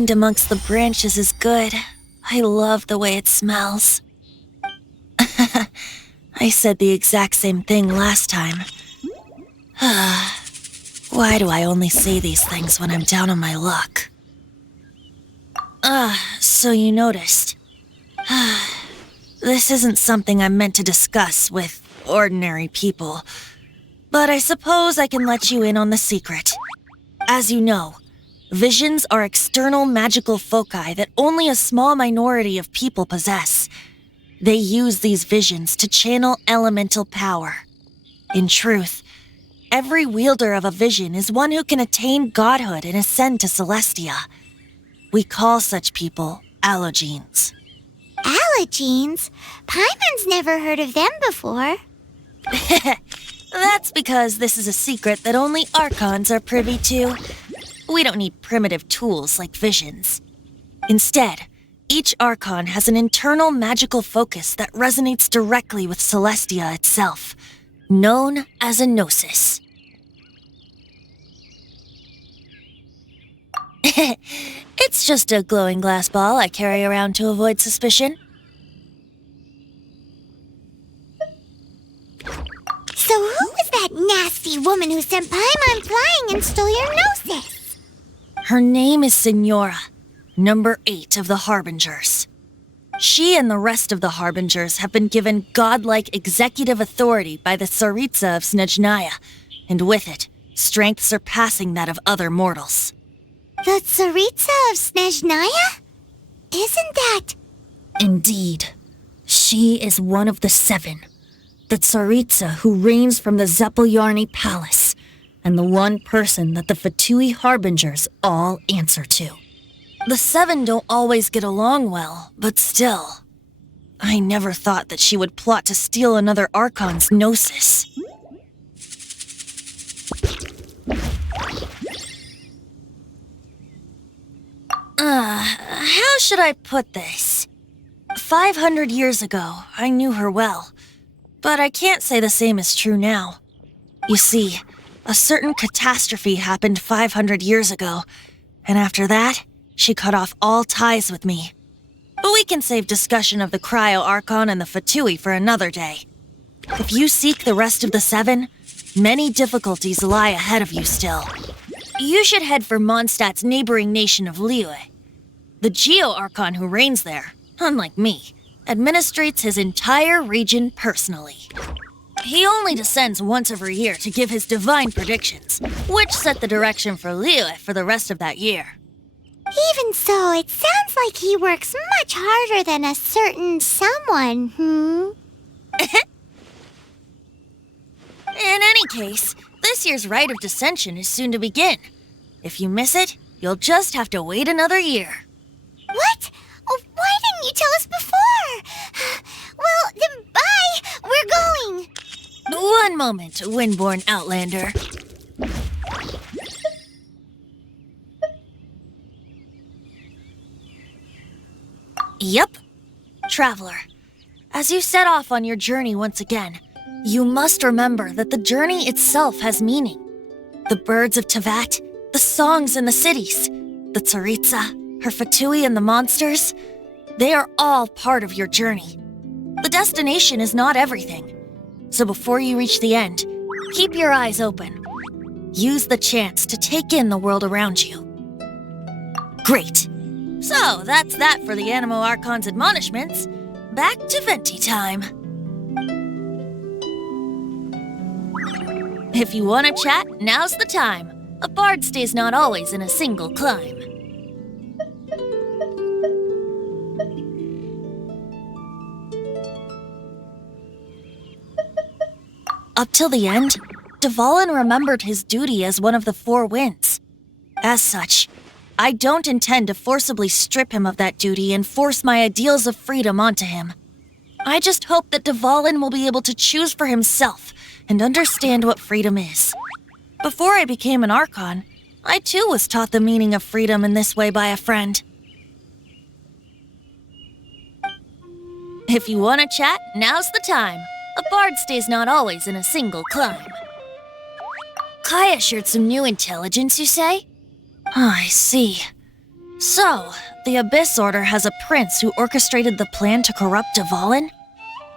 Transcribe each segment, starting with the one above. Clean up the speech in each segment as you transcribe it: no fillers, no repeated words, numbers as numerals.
wind amongst the branches is good. I love the way it smells. I said the exact same thing last time. Why do I only say these things when I'm down on my luck? So you noticed. This isn't something I'm meant to discuss with ordinary people, but I suppose I can let you in on the secret. As you know, visions are external magical foci that only a small minority of people possess. They use these visions to channel elemental power. In truth, every wielder of a vision is one who can attain godhood and ascend to Celestia. We call such people allogenes. Allogenes? Paimon's never heard of them before. That's because this is a secret that only Archons are privy to. We don't need primitive tools like visions. Instead, each Archon has an internal magical focus that resonates directly with Celestia itself, known as a gnosis. It's just a glowing glass ball I carry around to avoid suspicion. So who was that nasty woman who sent Paimon flying and stole your gnosis? Her name is Signora, number 8 of the Harbingers. She and the rest of the Harbingers have been given godlike executive authority by the Tsaritsa of Snezhnaya, and with it, strength surpassing that of other mortals. The Tsaritsa of Snezhnaya? Isn't that... Indeed. She is one of the 7. The Tsaritsa who reigns from the Zeppeljärni Palace, and the one person that the Fatui Harbingers all answer to. The 7 don't always get along well, but still. I never thought that she would plot to steal another Archon's gnosis. How should I put this? 500 years ago, I knew her well, but I can't say the same is true now. You see, a certain catastrophe happened 500 years ago, and after that, she cut off all ties with me. But we can save discussion of the Cryo Archon and the Fatui for another day. If you seek the rest of the 7, many difficulties lie ahead of you still. You should head for Mondstadt's neighboring nation of Liyue. The Geo-Archon who reigns there, unlike me, administrates his entire region personally. He only descends once every year to give his divine predictions, which set the direction for Liyue for the rest of that year. Even so, it sounds like he works much harder than a certain someone, In any case, this year's Rite of Descension is soon to begin. If you miss it, you'll just have to wait another year. What? Oh, why didn't you tell us before? Well, then bye! We're going! One moment, Windborn Outlander. Yep. Traveler, as you set off on your journey once again, you must remember that the journey itself has meaning. The birds of Tevat, the songs in the cities, the Tsaritsa, her Fatui and the monsters, they are all part of your journey. The destination is not everything. So before you reach the end, keep your eyes open. Use the chance to take in the world around you. Great. So that's that for the Animo Archon's admonishments. Back to Venti time. If you want to chat, now's the time. A bard stays not always in a single climb. Up till the end, Dvalin remembered his duty as one of the 4 winds. As such, I don't intend to forcibly strip him of that duty and force my ideals of freedom onto him. I just hope that Dvalin will be able to choose for himself and understand what freedom is. Before I became an Archon, I too was taught the meaning of freedom in this way by a friend. If you want to chat, now's the time. A bard stays not always in a single climb. Kaya shared some new intelligence, you say? Oh, I see. So, the Abyss Order has a prince who orchestrated the plan to corrupt Dvalin?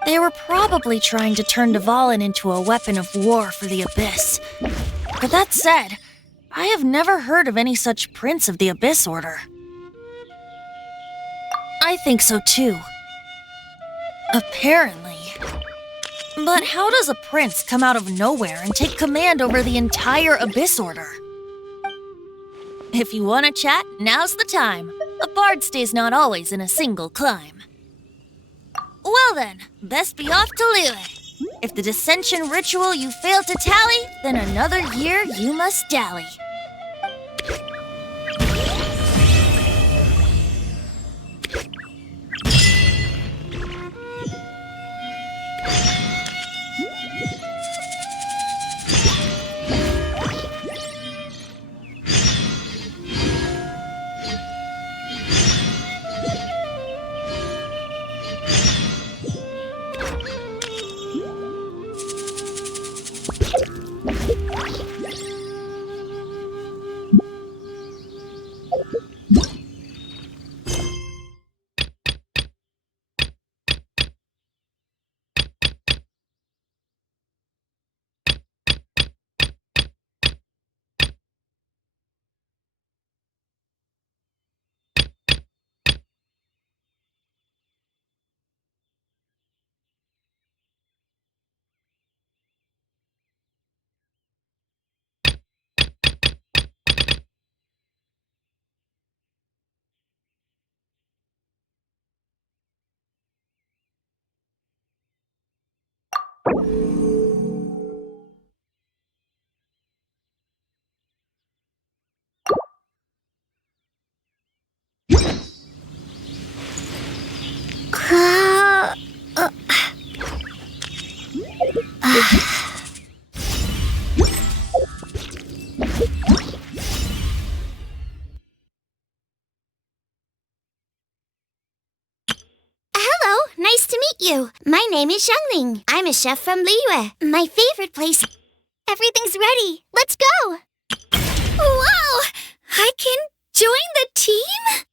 They were probably trying to turn Dvalin into a weapon of war for the Abyss. But that said, I have never heard of any such prince of the Abyss Order. I think so too. Apparently. But how does a prince come out of nowhere and take command over the entire Abyss Order? If you want to chat, now's the time. A bard stays not always in a single clime. Well then, best be off to Liyue. If the dissension ritual you failed to tally, then another year you must dally. Hello, nice to meet you. My name is Xiangling. I'm a chef from Liyue. My favorite place. Everything's ready. Let's go. Wow! I can join the team?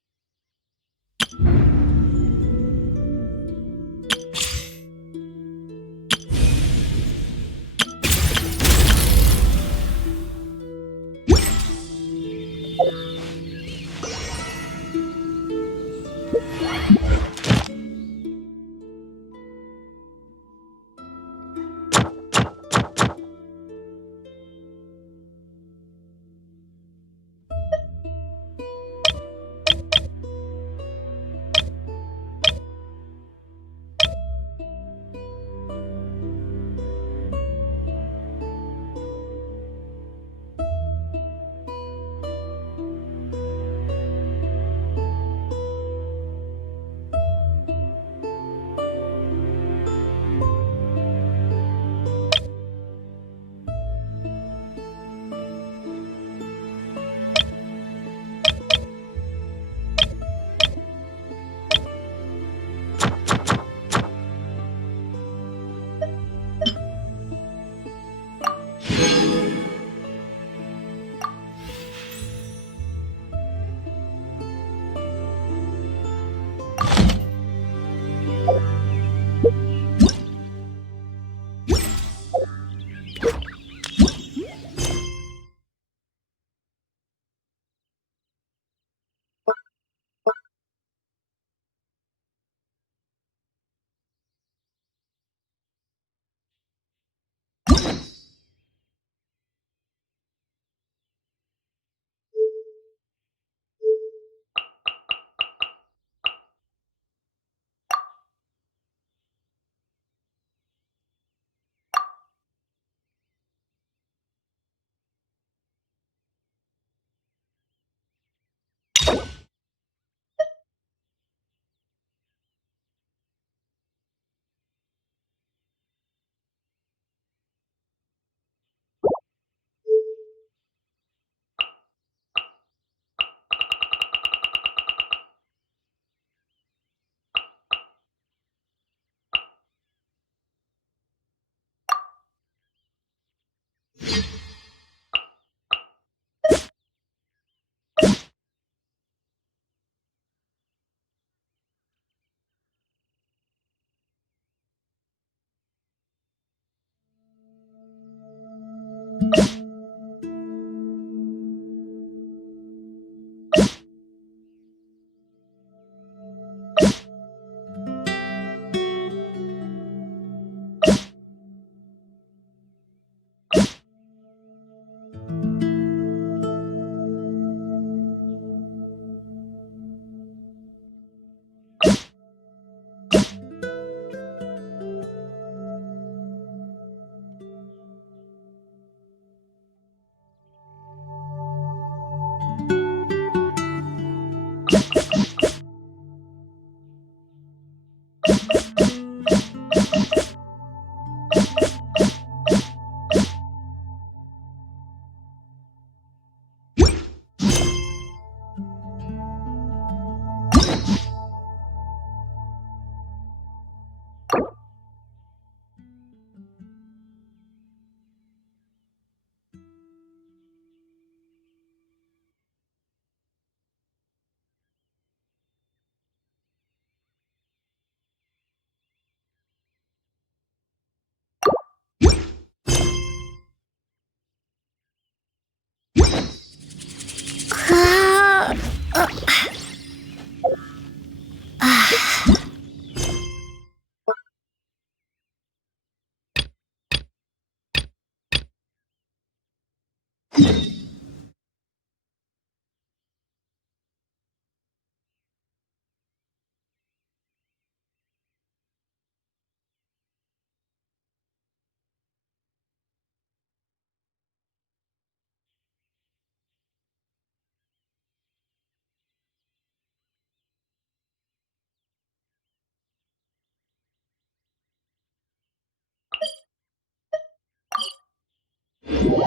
Where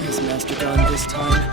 has Master gone this time?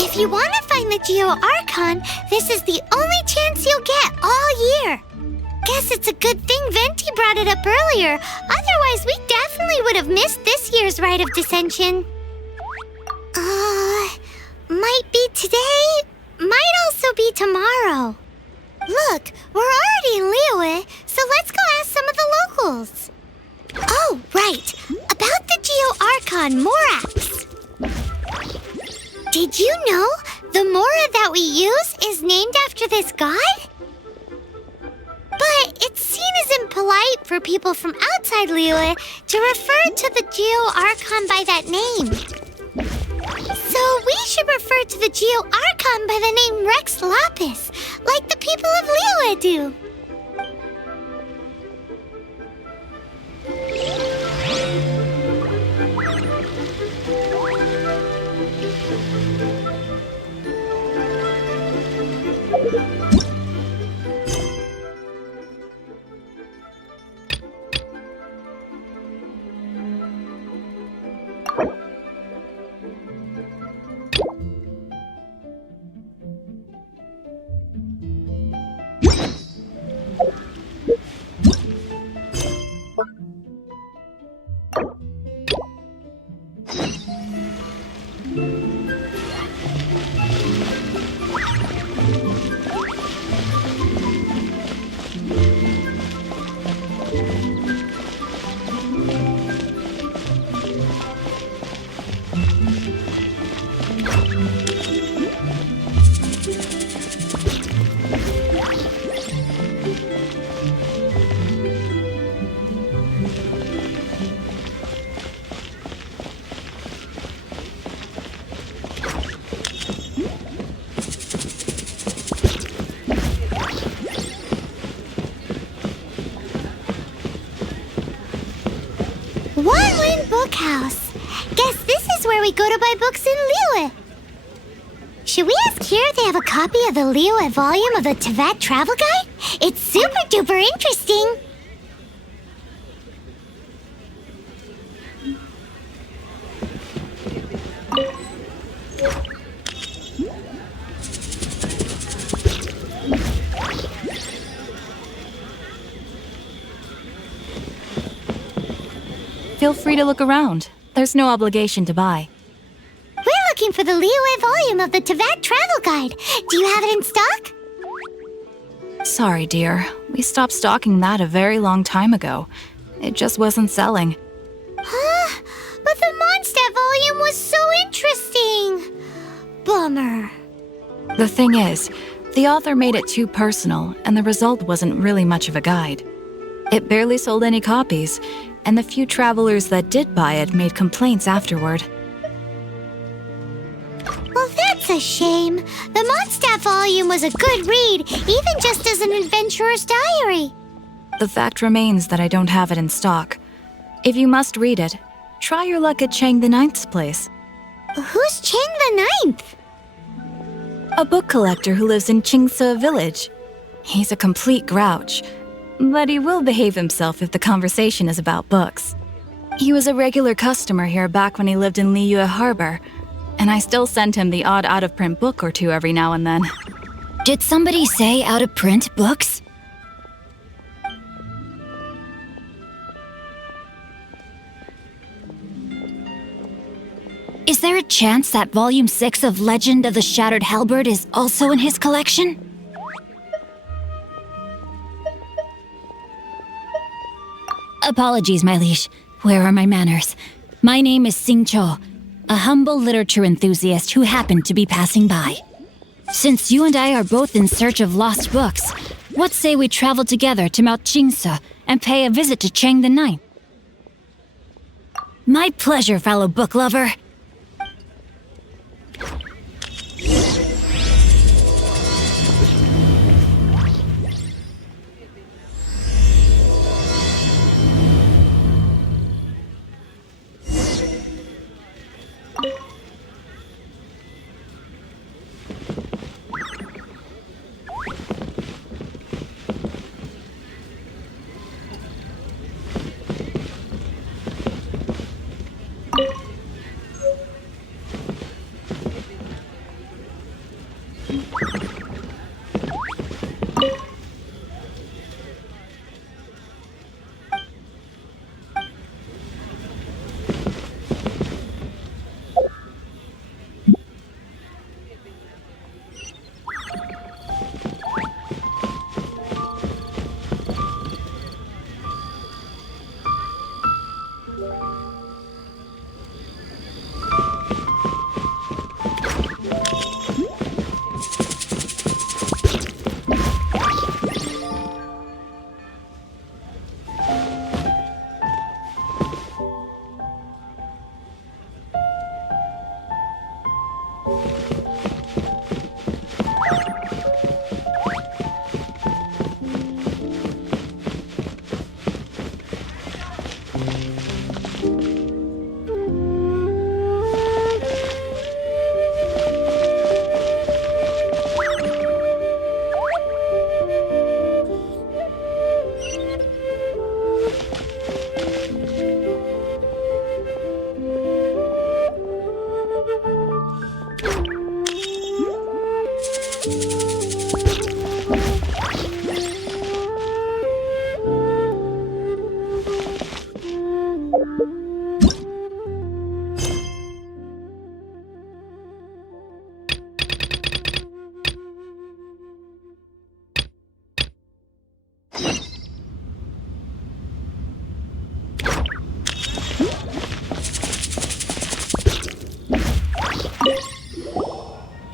If you want to find the Geo Archon, this is the only chance you'll get all year. Guess it's a good thing Venti brought it up earlier. Otherwise, we definitely would have missed this year's Rite of Dissension. Might be today, might also be tomorrow. Look, we're already in Liyue, so let's go ask some of the locals. Oh, right. About the Geo Archon Morax. Did you know the Mora that we use is named after this god? But it's seen as impolite for people from outside Liyue to refer to the Geo Archon by that name. So we should refer to the Geo Archon by the name Rex Lapis, like the people of Liyue do. Bookhouse. Guess this is where we go to buy books in Liyue. Should we ask here if they have a copy of the Liyue volume of the Teyvat Travel Guide? It's super duper interesting. Feel free to look around. There's no obligation to buy. We're looking for the Liyue volume of the Teyvat Travel Guide. Do you have it in stock? Sorry, dear. We stopped stocking that a very long time ago. It just wasn't selling. Huh? interesting. Bummer. The thing is, the author made it too personal, and the result wasn't really much of a guide. It barely sold any copies, and the few travelers that did buy it made complaints afterward. Well, that's a shame. The Mondstadt volume was a good read, even just as an adventurer's diary. The fact remains that I don't have it in stock. If you must read it, try your luck at Chang the Ninth's place. Who's Chang the Ninth? A book collector who lives in Qingse village. He's a complete grouch, but he will behave himself if the conversation is about books. He was a regular customer here back when he lived in Liyue Harbor, and I still send him the odd out-of-print book or two every now and then. Did somebody say out-of-print books? Is there a chance that Volume 6 of Legend of the Shattered Halberd is also in his collection? Apologies, my liege. Where are my manners? My name is Sing Cho, a humble literature enthusiast who happened to be passing by. Since you and I are both in search of lost books, what say we travel together to Mount Qingse and pay a visit to Chang the Ninth? My pleasure, fellow book lover.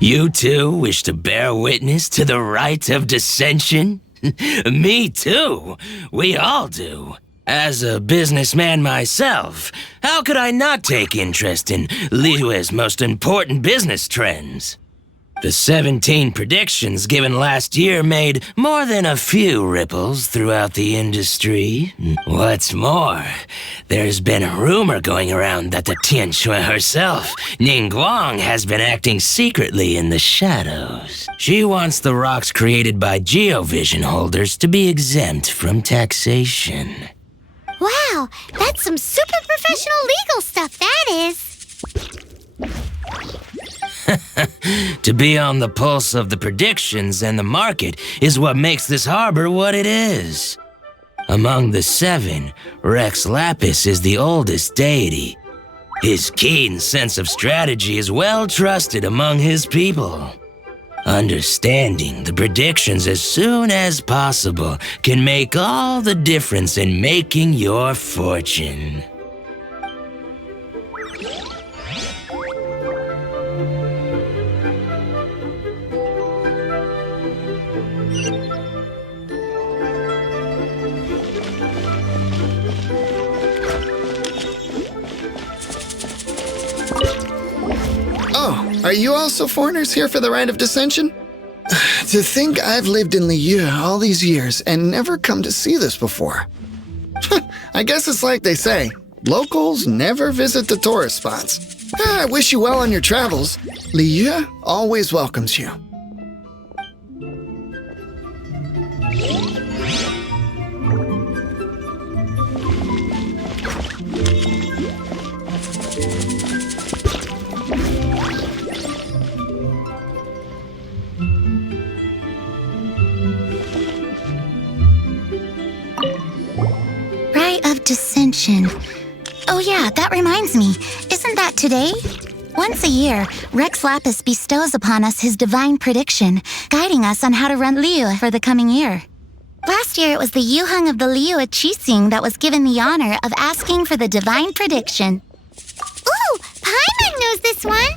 You too wish to bear witness to the right of dissension? Me too. We all do. As a businessman myself, how could I not take interest in Liyue's most important business trends? The 17 predictions given last year made more than a few ripples throughout the industry. What's more, there's been a rumor going around that the Tianxue herself, Ningguang, has been acting secretly in the shadows. She wants the rocks created by geovision holders to be exempt from taxation. Wow, that's some super professional legal stuff, that is. To be on the pulse of the predictions and the market is what makes this harbor what it is. Among the 7, Rex Lapis is the oldest deity. His keen sense of strategy is well trusted among his people. Understanding the predictions as soon as possible can make all the difference in making your fortune. Are you also foreigners here for the Rite of Dissension? To think I've lived in Liyue all these years and never come to see this before. I guess it's like they say, locals never visit the tourist spots. I wish you well on your travels. Liyue always welcomes you. Rite of Dissension. Oh yeah, that reminds me. Isn't that today? Once a year, Rex Lapis bestows upon us his divine prediction, guiding us on how to run Liyue for the coming year. Last year, it was the Yuheng of the Liyue Qixing that was given the honor of asking for the divine prediction. Ooh, Paimon knows this one!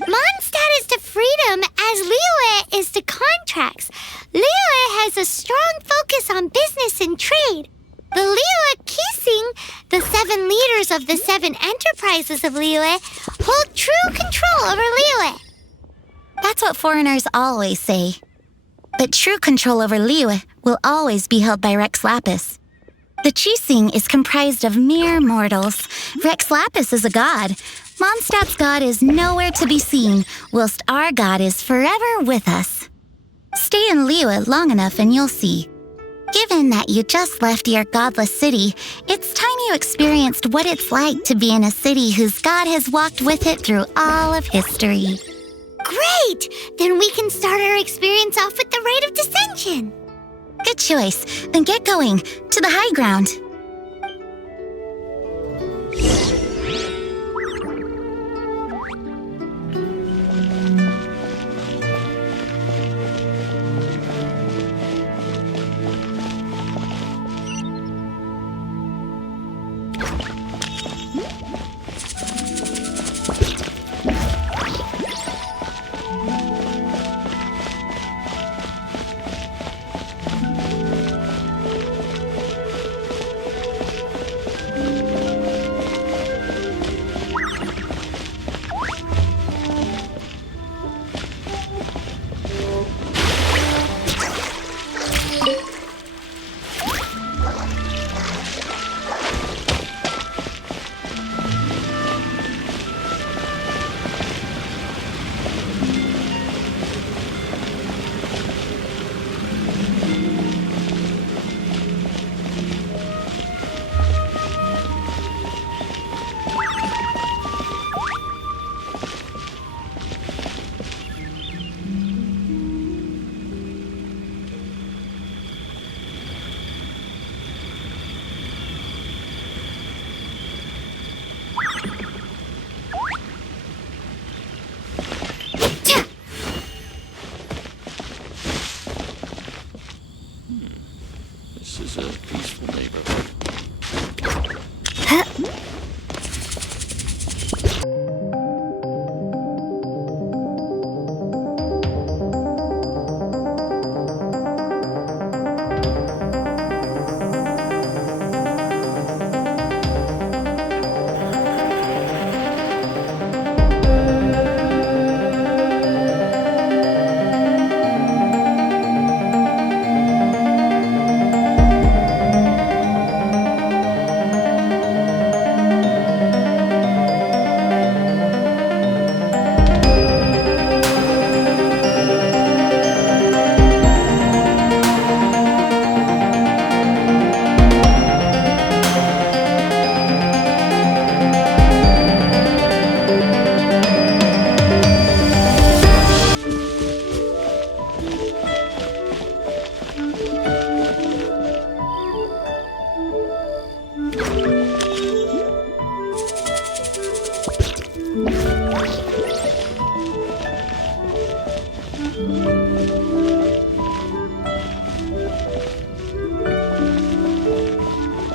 Mondstadt is to freedom as Liyue is to contracts. Liyue has a strong focus on business and trade. The Liyue Qixing, the 7 leaders of the 7 enterprises of Liyue, hold true control over Liyue. That's what foreigners always say. But true control over Liyue will always be held by Rex Lapis. The Qixing is comprised of mere mortals. Rex Lapis is a god. Mondstadt's god is nowhere to be seen, whilst our god is forever with us. Stay in Liyue long enough and you'll see. Given that you just left your godless city, it's time you experienced what it's like to be in a city whose god has walked with it through all of history. Great! Then we can start our experience off with the Rite of Dissension. Good choice. Then get going. To the high ground. This is a peaceful neighborhood.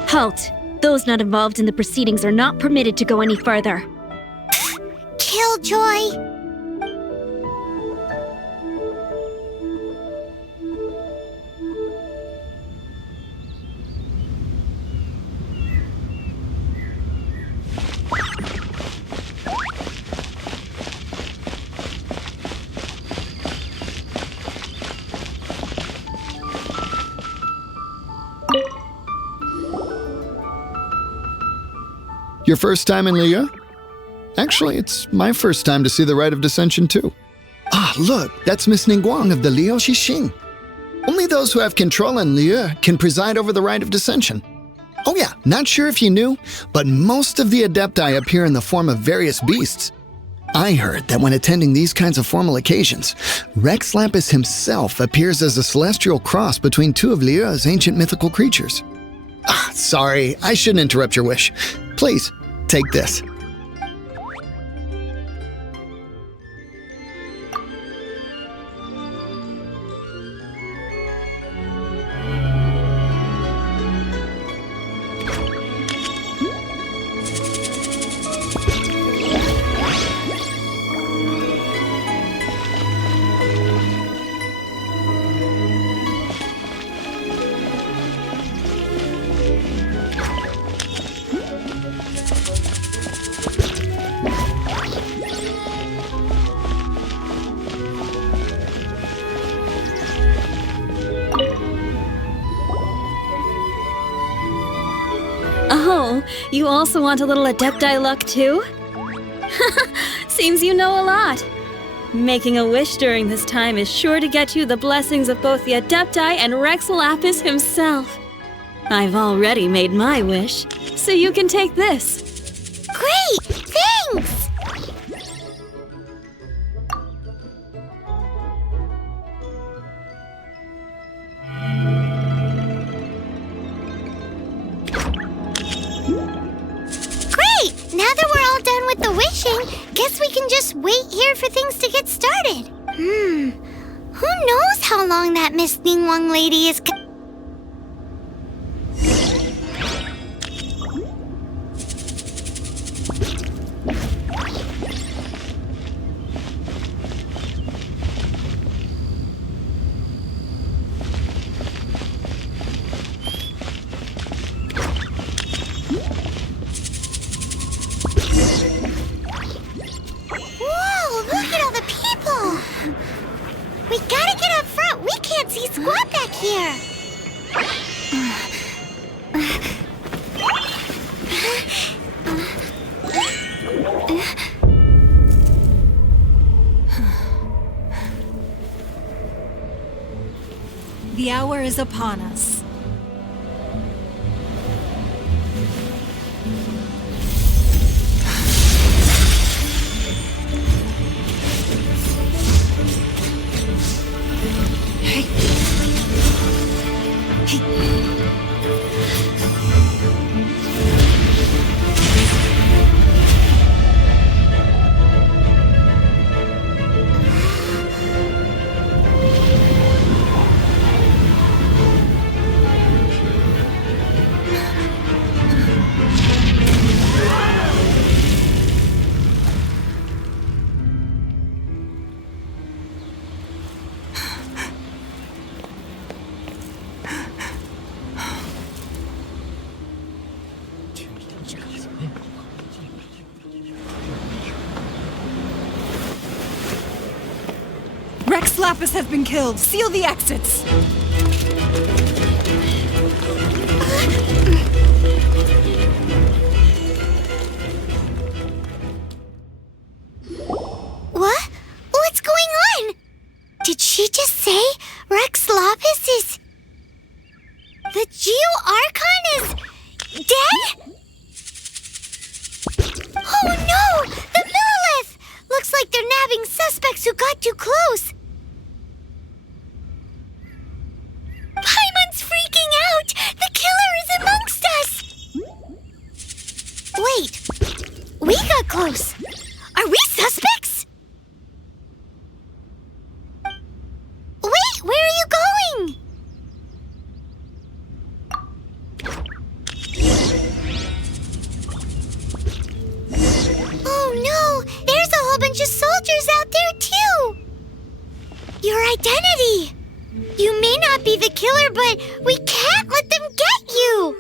Halt! Those not involved in the proceedings are not permitted to go any further. Killjoy! Your first time in Liyue? Actually, it's my first time to see the Rite of Dissension too. Ah, look, that's Miss Ningguang of the Liu Xixing. Only those who have control in Liyue can preside over the Rite of Dissension. Oh yeah, not sure if you knew, but most of the Adepti appear in the form of various beasts. I heard that when attending these kinds of formal occasions, Rex Lapis himself appears as a celestial cross between two of Liyue's ancient mythical creatures. Ah, sorry, I shouldn't interrupt your wish. Please, take this. Oh, you also want a little Adepti luck too? Seems you know a lot. Making a wish during this time is sure to get you the blessings of both the Adepti and Rex Lapis himself. I've already made my wish, so you can take this. Great! Thanks! Great! Now that we're all done with the wishing, guess we can just wait here for things to get started. Who knows how long that Miss Ningguang lady is Whoa, look at all the people! We gotta get up front. We can't see squat back here. The hour is upon us. Rex Lapis has been killed. Seal the exits. What? What's going on? Did she just say Rex Lapis is... The Geo-Archon is... dead? Oh no! The Millilith! Looks like they're nabbing suspects who got too close. Paimon's freaking out! The killer is amongst us! Wait, we got close. Are we suspects? Wait, where are you going? Oh no, there's a whole bunch of soldiers out there too. Your identity. You may not be the killer, but we can't let them get you.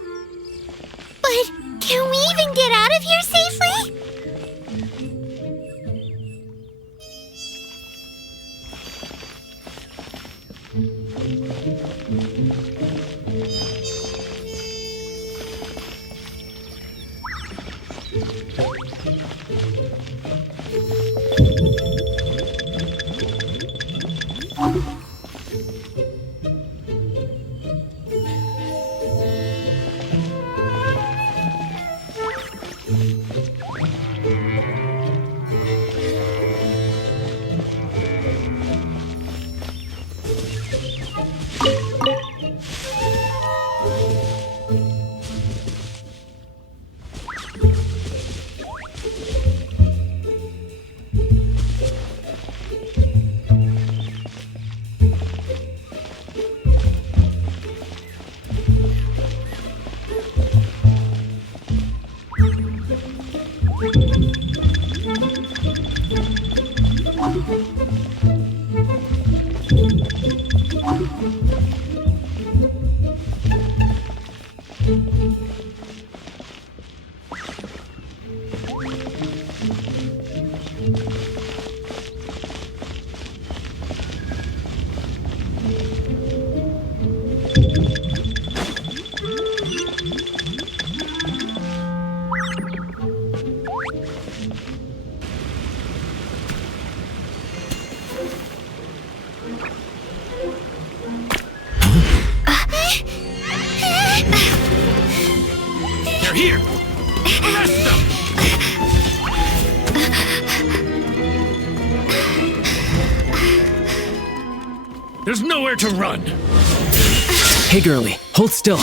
But can we even get out of here safely? They're here! Arrest them! There's nowhere to run! Hey, girlie, hold still.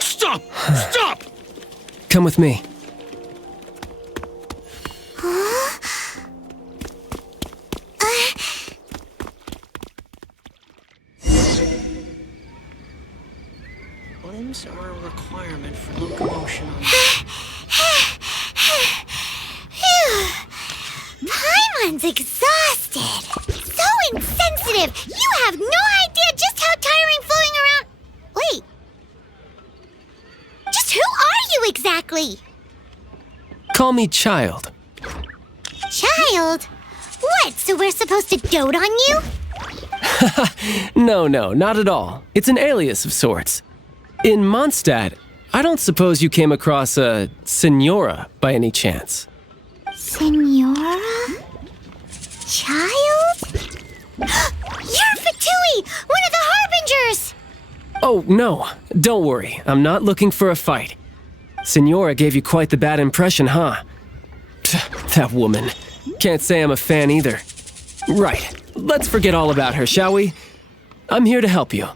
Stop! Stop! Come with me. Limbs are a requirement for locomotion on Paimon's exhausted. So insensitive. You have no idea just how tiring floating around. Wait. Just who are you exactly? Call me Child. Child? What, so we're supposed to dote on you? No, not at all. It's an alias of sorts. In Mondstadt, I don't suppose you came across a Senora by any chance. Senora? Child? You're Fatui, one of the Harbingers! Oh, no. Don't worry. I'm not looking for a fight. Senora gave you quite the bad impression, huh? That woman. Can't say I'm a fan either. Right. Let's forget all about her, shall we? I'm here to help you.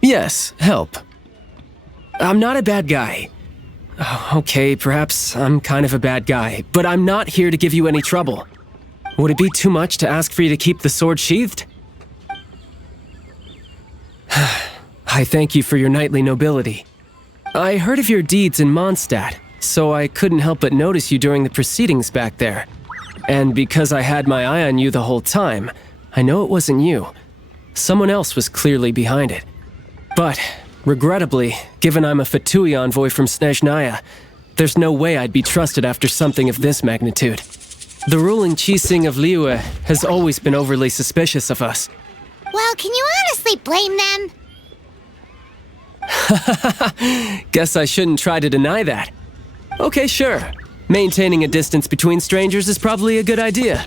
Yes, help. I'm not a bad guy. Okay, perhaps I'm kind of a bad guy, but I'm not here to give you any trouble. Would it be too much to ask for you to keep the sword sheathed? I thank you for your knightly nobility. I heard of your deeds in Mondstadt, so I couldn't help but notice you during the proceedings back there. And because I had my eye on you the whole time, I know it wasn't you. Someone else was clearly behind it. But, regrettably, given I'm a Fatui envoy from Snezhnaya, there's no way I'd be trusted after something of this magnitude. The ruling Qixing of Liyue has always been overly suspicious of us. Well, can you honestly blame them? Guess I shouldn't try to deny that. Okay, sure. Maintaining a distance between strangers is probably a good idea.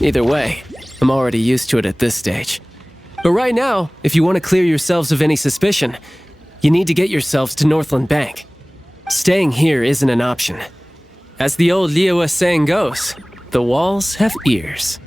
Either way, I'm already used to it at this stage. But right now, if you want to clear yourselves of any suspicion, you need to get yourselves to Northland Bank. Staying here isn't an option. As the old Liyue saying goes, the walls have ears.